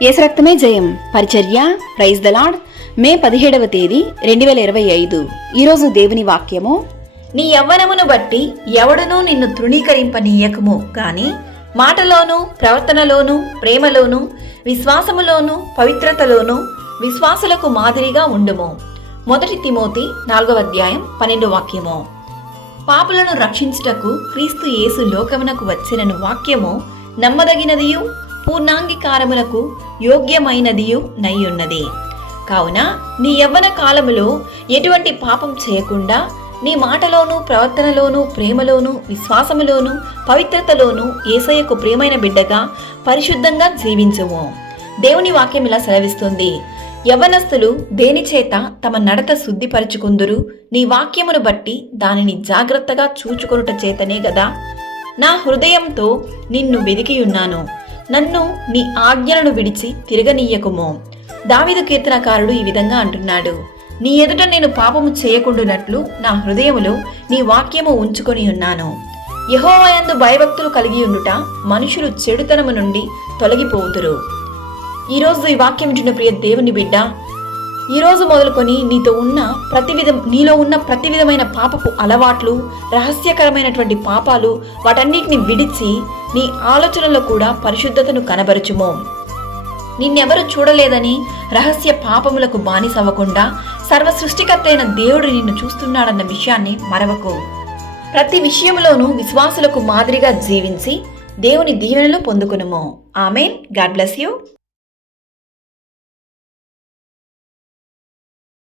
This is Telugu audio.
యేసు రక్తమే జయం పరిచర్య ప్రైజ్ ద లార్డ్. మే 17వ తేదీ 2025. ఈరోజు దేవుని వాక్యము, నీ యవ్వనమును బట్టి ఎవడునూ నిన్ను తృణీకరింపనీయకము గాని మాటలోను ప్రవర్తనలోను ప్రేమలోను విశ్వాసములోను పవిత్రతలోను విశ్వాసులకు మాదిరిగా ఉండుము. 1 తిమోతి 4వ అధ్యాయం 12వ వాక్యము. పాపులను రక్షించుటకు క్రీస్తు యేసు లోకమునకు వచ్చినను వాక్యము నమ్మదగినదియు పూర్ణాంగీకారములకు యోగ్యమైనదియు నయ్యున్నది. కావున నీ యవ్వన కాలములో ఎటువంటి పాపం చేయకుండా నీ మాటలోను ప్రవర్తనలోను ప్రేమలోను విశ్వాసములోను పవిత్రతలోను యేసయ్యకు ప్రియమైన బిడ్డగా పరిశుద్ధంగా జీవించుము. దేవుని వాక్యం ఇలా సెలవిస్తుంది, యవ్వనస్తులు దేనిచేత తమ నడత శుద్ధిపరచుకుందురు, నీ వాక్యమును బట్టి దానిని జాగ్రత్తగా చూచుకొనుట చేతనే గదా. నా హృదయంతో నిన్ను వెదికియున్నాను, నన్ను నీ ఆజ్ఞలను విడిచి తిరగనీయకుము. దావీదు కీర్తనకారుడు ఈ విధంగా అంటున్నాడు, నీ ఎదుట నేను పాపము చేయకుండునట్లు నా హృదయములో నీ వాక్యము ఉంచుకొని ఉన్నాను. యెహోవా యందు భయభక్తులు కలిగి ఉండుట మనుషులు చెడుతనము నుండి తొలగిపోతురు. ఈరోజు ఈ వాక్యం వింటున్న ప్రియ దేవుని బిడ్డ, ఈరోజు మొదలుకొని నీలో ఉన్న ప్రతి విధమైన పాపపు అలవాట్లు, రహస్యకరమైనటువంటి పాపాలు, వాటన్నిటిని విడిచి నీ ఆలోచనలో కూడా పరిశుద్ధతను కనబరుచుము. నిన్నెవరు చూడలేదని రహస్య పాపములకు బానిసవ్వకుండా సర్వ సృష్టికర్త అయిన దేవుడు నిన్ను చూస్తున్నాడన్న విషయాన్ని మరవకు. ప్రతి విషయంలోనూ విశ్వాసులకు మాదిరిగా జీవించి దేవుని దీవెనలు పొందుకునుము. ఆమేన్. God bless you.